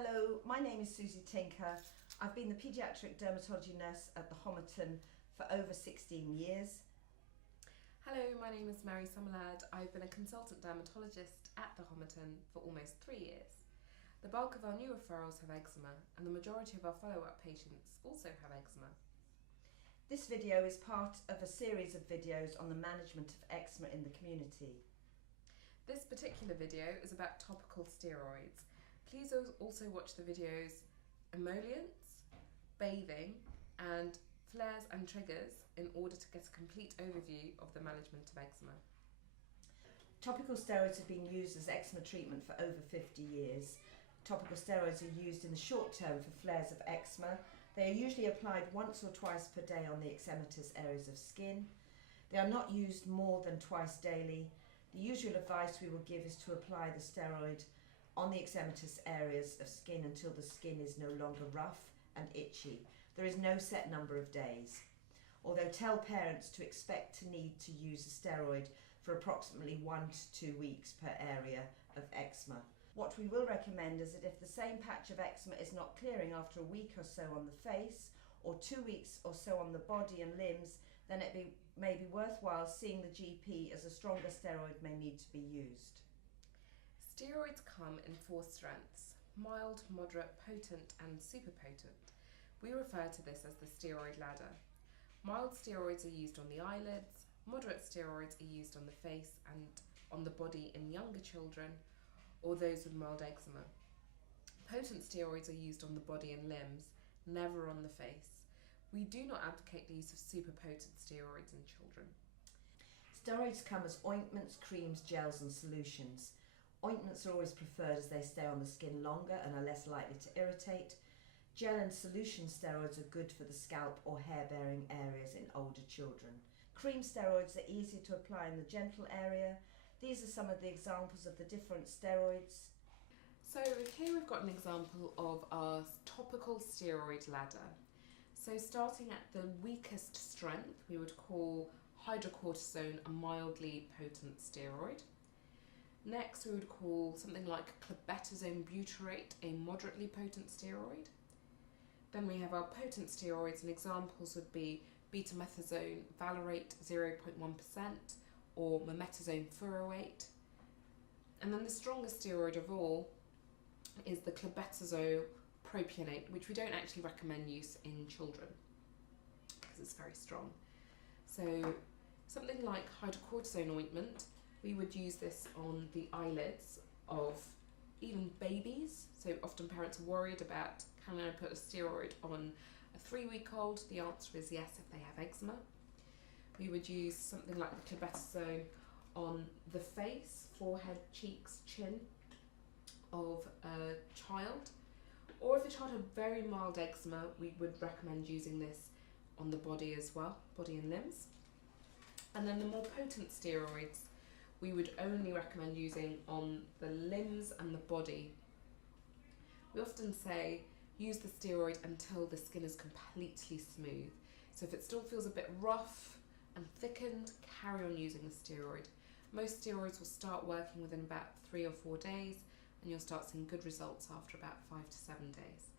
Hello, my name is Susie Tinker. I've been the paediatric dermatology nurse at the Homerton for over 16 years. Hello, my name is Mary Summerlad. I've been a consultant dermatologist at the Homerton for almost 3 years. The bulk of our new referrals have eczema, and the majority of our follow-up patients also have eczema. This video is part of a series of videos on the management of eczema in the community. This particular video is about topical steroids. Please also watch the videos emollients, bathing, and flares and triggers in order to get a complete overview of the management of eczema. Topical steroids have been used as eczema treatment for over 50 years. Topical steroids are used in the short term for flares of eczema. They are usually applied once or twice per day on the eczematous areas of skin. They are not used more than twice daily. The usual advice we will give is to apply the steroid on the eczematous areas of skin until the skin is no longer rough and itchy. There is no set number of days, although tell parents to expect to need to use a steroid for approximately 1 to 2 weeks per area of eczema. What we will recommend is that if the same patch of eczema is not clearing after a week or so on the face, or 2 weeks or so on the body and limbs, then it may be worthwhile seeing the GP, as a stronger steroid may need to be used. Steroids come in 4 strengths: mild, moderate, potent, and super potent. We refer to this as the steroid ladder. Mild steroids are used on the eyelids, moderate steroids are used on the face and on the body in younger children or those with mild eczema. Potent steroids are used on the body and limbs, never on the face. We do not advocate the use of super potent steroids in children. Steroids come as ointments, creams, gels and solutions. Ointments are always preferred as they stay on the skin longer and are less likely to irritate. Gel and solution steroids are good for the scalp or hair-bearing areas in older children. Cream steroids are easier to apply in the genital area. These are some of the examples of the different steroids. So here we've got an example of our topical steroid ladder. So starting at the weakest strength, we would call hydrocortisone a mildly potent steroid. Next, we would call something like clobetasone butyrate a moderately potent steroid. Then we have our potent steroids, and examples would be betamethasone valerate 0.1% or mometasone furoate. And then the strongest steroid of all is the clobetasone propionate, which we don't actually recommend use in children because it's very strong. So something like hydrocortisone ointment, we would use this on the eyelids of even babies. So often parents are worried about, can I put a steroid on a 3-week-old? The answer is yes, if they have eczema. We would use something like the clobetasone on the face, forehead, cheeks, chin of a child. Or if a child had very mild eczema, we would recommend using this on the body as well, body and limbs. And then the more potent steroids, we would only recommend using on the limbs and the body. We often say use the steroid until the skin is completely smooth. So if it still feels a bit rough and thickened, carry on using the steroid. Most steroids will start working within about 3 or 4 days, and you'll start seeing good results after about 5 to 7 days.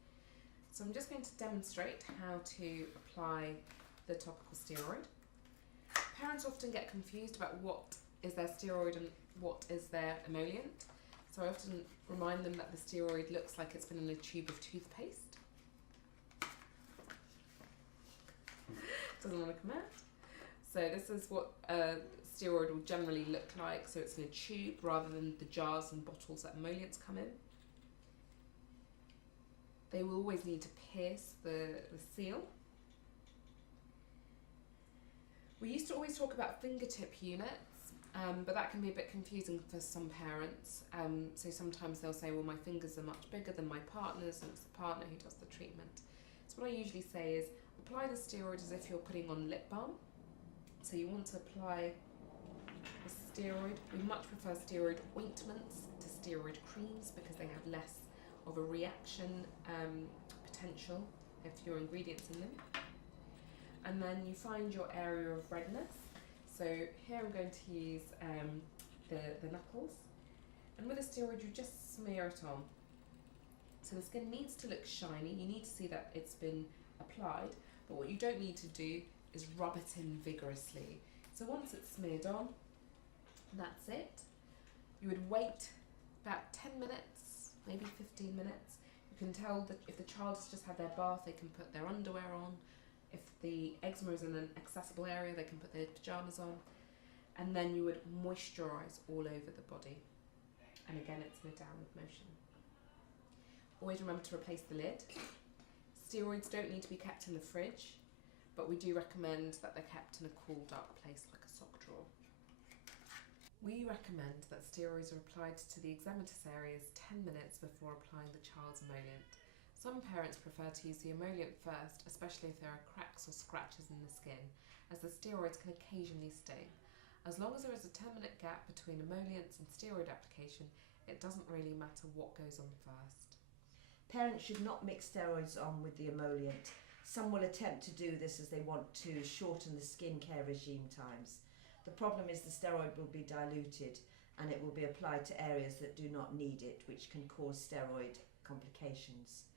So I'm just going to demonstrate how to apply the topical steroid. Parents often get confused about what is their steroid and what is their emollient. So I often remind them that the steroid looks like it's been in a tube of toothpaste. Doesn't want to come out. So this is what a steroid will generally look like. So it's in a tube rather than the jars and bottles that emollients come in. They will always need to pierce the seal. We used to always talk about fingertip units, but that can be a bit confusing for some parents. So sometimes they'll say, well, my fingers are much bigger than my partner's, and it's the partner who does the treatment. So what I usually say is apply the steroid as if you're putting on lip balm. So you want to apply the steroid. We much prefer steroid ointments to steroid creams because they have less of a reaction potential if your ingredients in them. And then you find your area of redness. So here I'm going to use the knuckles, and with a steroid you just smear it on. So the skin needs to look shiny, you need to see that it's been applied, but what you don't need to do is rub it in vigorously. So once it's smeared on, that's it. You would wait about 10 minutes, maybe 15 minutes. You can tell that if the child has just had their bath, they can put their underwear on. If the eczema is in an accessible area, they can put their pyjamas on. And then you would moisturise all over the body. And again, it's in a downward motion. Always remember to replace the lid. Steroids don't need to be kept in the fridge, but we do recommend that they're kept in a cool, dark place like a sock drawer. We recommend that steroids are applied to the eczematous areas 10 minutes before applying the child's emollient. Some parents prefer to use the emollient first, especially if there are cracks or scratches in the skin, as the steroids can occasionally sting. As long as there is a 10-minute gap between emollients and steroid application, it doesn't really matter what goes on first. Parents should not mix steroids on with the emollient. Some will attempt to do this as they want to shorten the skincare regime times. The problem is the steroid will be diluted and it will be applied to areas that do not need it, which can cause steroid complications.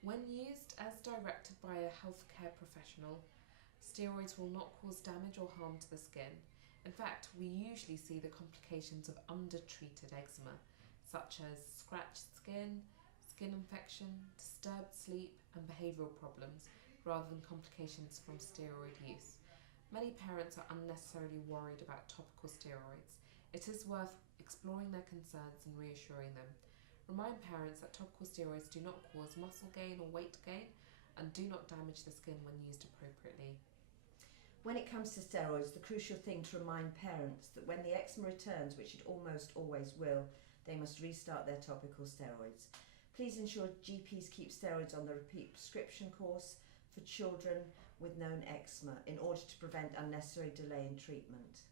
When used as directed by a healthcare professional, steroids will not cause damage or harm to the skin. In fact, we usually see the complications of undertreated eczema, such as scratched skin, skin infection, disturbed sleep and behavioural problems, rather than complications from steroid use. Many parents are unnecessarily worried about topical steroids. It is worth exploring their concerns and reassuring them. Remind parents that topical steroids do not cause muscle gain or weight gain and do not damage the skin when used appropriately. When it comes to steroids, the crucial thing to remind parents that when the eczema returns, which it almost always will, they must restart their topical steroids. Please ensure GPs keep steroids on the repeat prescription course for children with known eczema in order to prevent unnecessary delay in treatment.